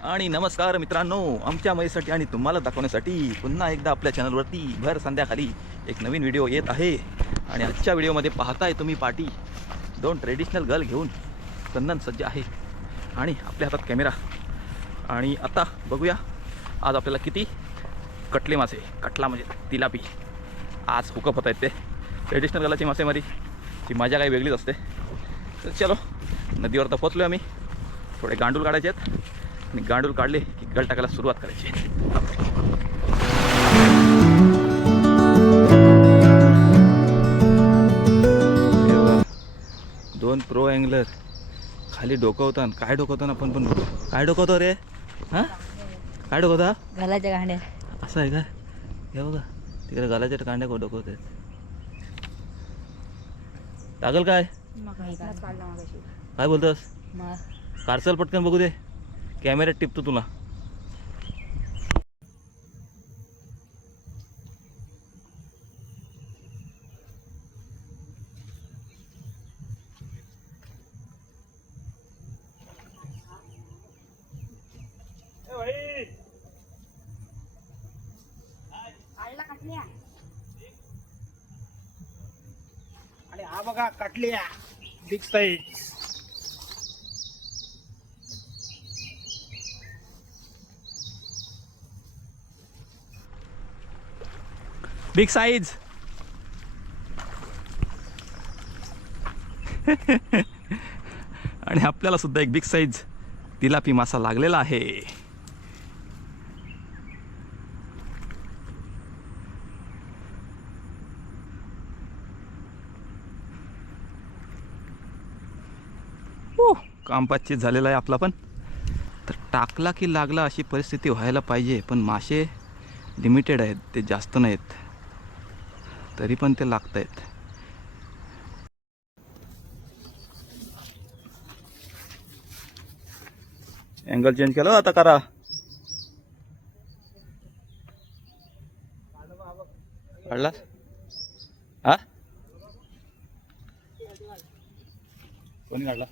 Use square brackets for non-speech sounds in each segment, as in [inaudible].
आणि नमस्कार मित्रांनो आमच्या मयीसाठी आणि तुम्हाला दाखवण्यासाठी पुन्हा एकदा आपल्या चॅनलवरती भर संध्याकाळी एक नवीन व्हिडिओ येत आहे. आणि आजच्या व्हिडिओमध्ये पाहताय तुम्ही पार्टी. दोन ट्रेडिशनल गर्ल घेऊन चंदन सज्ज आहे. आणि आपल्या हातात कॅमेरा आणि आता बघूया आज आपल्याला किती कटले मासे कटला म्हणजे तिलापी. आज हुकप होत आहेत ते. ट्रेडिशनल गलाची मासेमारी ती मजा काही वेगळीच असते. तर चलो नदीवर तर पोचलो आम्ही. थोडे गांडूल काढायचे आहेत. आणि गांडूल काढले की गळ टाकायला सुरुवात करायची. दोन प्रो अँगलर खाली डोकवतान काय डोकवताना आपण पण. काय डोकवतो रे? हां? काय डोकवता घालाच्या गांड्या. असं आहे का? हे बघा. तिकडे गालाच्या कांड्या डोकवत आहेत टाकल काय? काय बोलतोस? कारचल पटकन बघू दे. कॅमेऱ्यात टिपतो तुला. आणि हा बघा कटलिया बिग बिग साईज [laughs] आणि आपल्याला सुद्धा एक बिग साईज तिलापी मासा लागलेला आहे. हो झालेला आहे आपला पण. तर टाकला की लागला अशी परिस्थिती व्हायला पाहिजे पण मासे लिमिटेड आहेत ते जास्त नाहीत. तरी पण ते लागत आहेत अँगल चेंज केला आता करा. काढला? हा? कोणी काढला?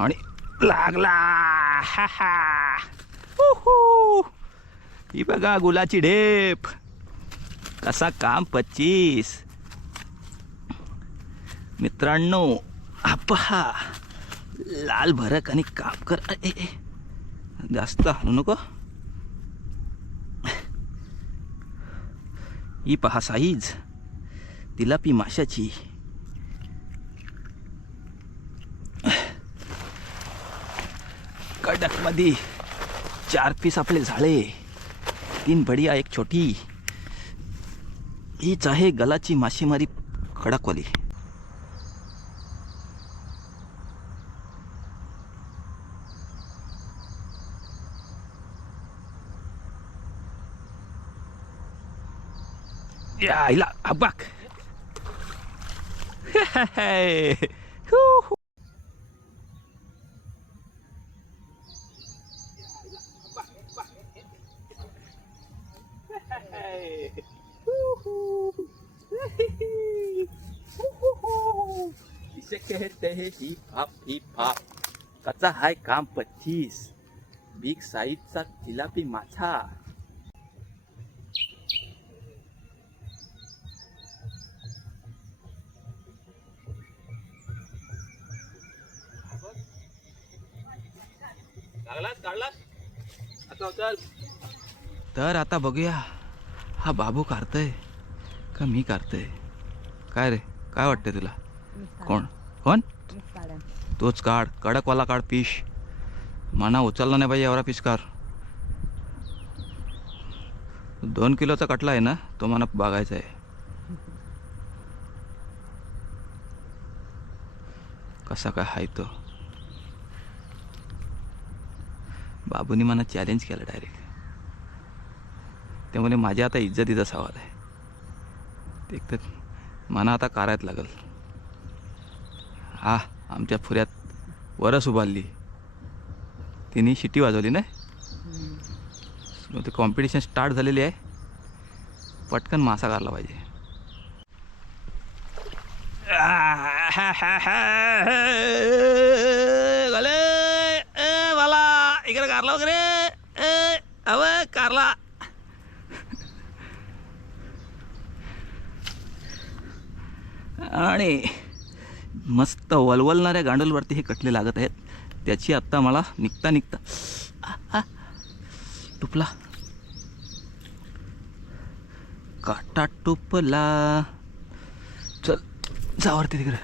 आणि लागला. हा हा. ही बघा गुलाची ढेप. कसा काम पच्चीस. मित्रांनो आपहा. लाल भरक आणि काम कर ए, ए. जास्त हाणू नको. ही पहा साईज. तिलापी माशाची. कडक चार पीस आपले झाले. तीन बडिया एक छोटी. हीच आहे गलाची मासेमारी खडकवाली. या हिला अब्बाक [laughs] हू हू. इसे कहते हैं हिप हॉप हिप हॉप कचा हाय काम पच्चीस। बिग साईजचा जिलापी माछा। तर आता बघूया हा बाबू काढतोय का मी काढतोय? काय रे? काय वाटतंय तुला? कोण? कोण? तोच काढ. कडकवाला काढ पिश. मना उचलला नाही पाहिजे एवढा पिश काढ दोन किलोचा कटला आहे ना तो मला बघायचा आहे. कसा काय हाय तो. बाबूनी मला चॅलेंज केलं डायरेक्ट त्यामुळे माझ्या आता इज्जतीचा सवाल आहे. एक तर मना आता कारायत लागल. हा आमच्या फुऱ्यात वरस उभारली. तिने शिटी वाजवली ना? मग ते कॉम्पिटिशन स्टार्ट झालेली आहे. पटकन मासा काढला पाहिजे. मला इकडे कारला वगैरे? अव कारला आणि मस्त वलवलणाऱ्या गांडूलवरती हे कटले लागत आहेत. त्याची आत्ता मला निघता निघता. टुपला. काटा टुपला. चल जावरती तिकडे.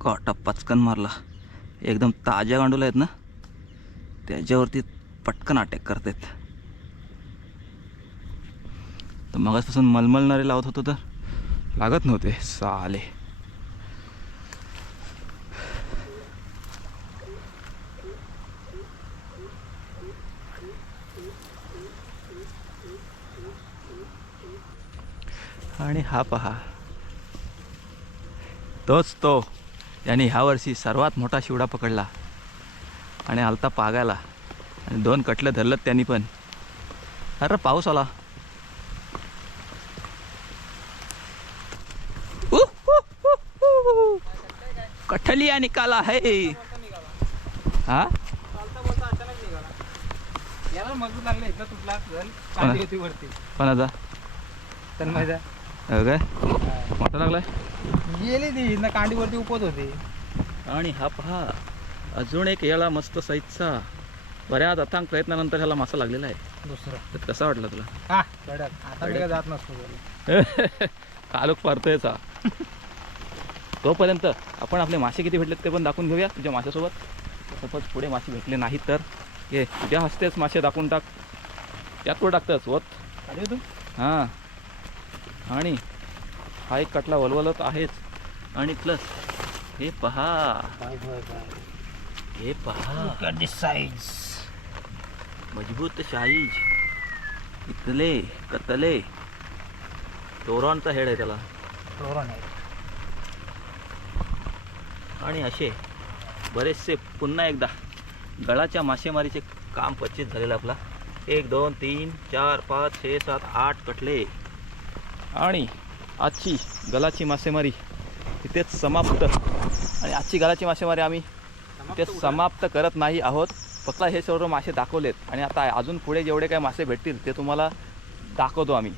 काटा पचकन मारला. एकदम ताज्या गांडूला आहेत ना त्याच्यावरती पटकन अटॅक करतायत तर मगासपासून मलमलणारे लावत होतो तर लागत नव्हते साले. आणि हा पहा. तोच तो. याने ह्या वर्षी सर्वात मोठा शिवडा पकडला आणि आलता पागायला. आणि दोन कटलं धरलं त्यांनी पण. अरे पाऊस आला. कठलिया निकाला है. हा? मजबूत लागले कोणाचा काय? मोठा लागलाय? गेली ती ना कांडीवरती उपत होती. आणि हा पहा अजून एक याला मस्त साईजचा बऱ्याच अथांग प्रयत्नानंतर ह्याला मासा लागलेला आहे. दुसरं. तर कसा वाटला तुला? हा कडक. आता मी काय जात नसतो [laughs] पारतोयचा तोपर्यंत आपण आपले मासे किती भेटलेत ते पण दाखवून घेऊया तुझ्या माशासोबत. सपोज पुढे मासे भेटले नाहीत तर. ये तुझ्या हस्तेच मासे दाखवून टाक. त्यात कुठं टाकतंच वत? आली तू? हां. आणि हा एक कटला वलवलत आहेच. आणि प्लस हे पहा. हे पहा. साईज मजबूत साईज इथले कतले. टोरॉनचा हेड आहे त्याला. आणि असे बरेचसे पुन्हा एकदा गळाच्या मासेमारीचे काम पच्चीस झालेलं आपला. एक दोन तीन चार पाच छे सात आठ कटले. आणि आजची गलाची मासेमारी तिथेच समाप्त. आणि आजची गलाची मासेमारी आम्ही ते समाप्त करत नाही आहोत. फक्त हे सर्व मासे दाखवलेत. आणि आता अजून पुढे जेवढे काही मासे भेटतील ते तुम्हाला दाखवतो आम्ही.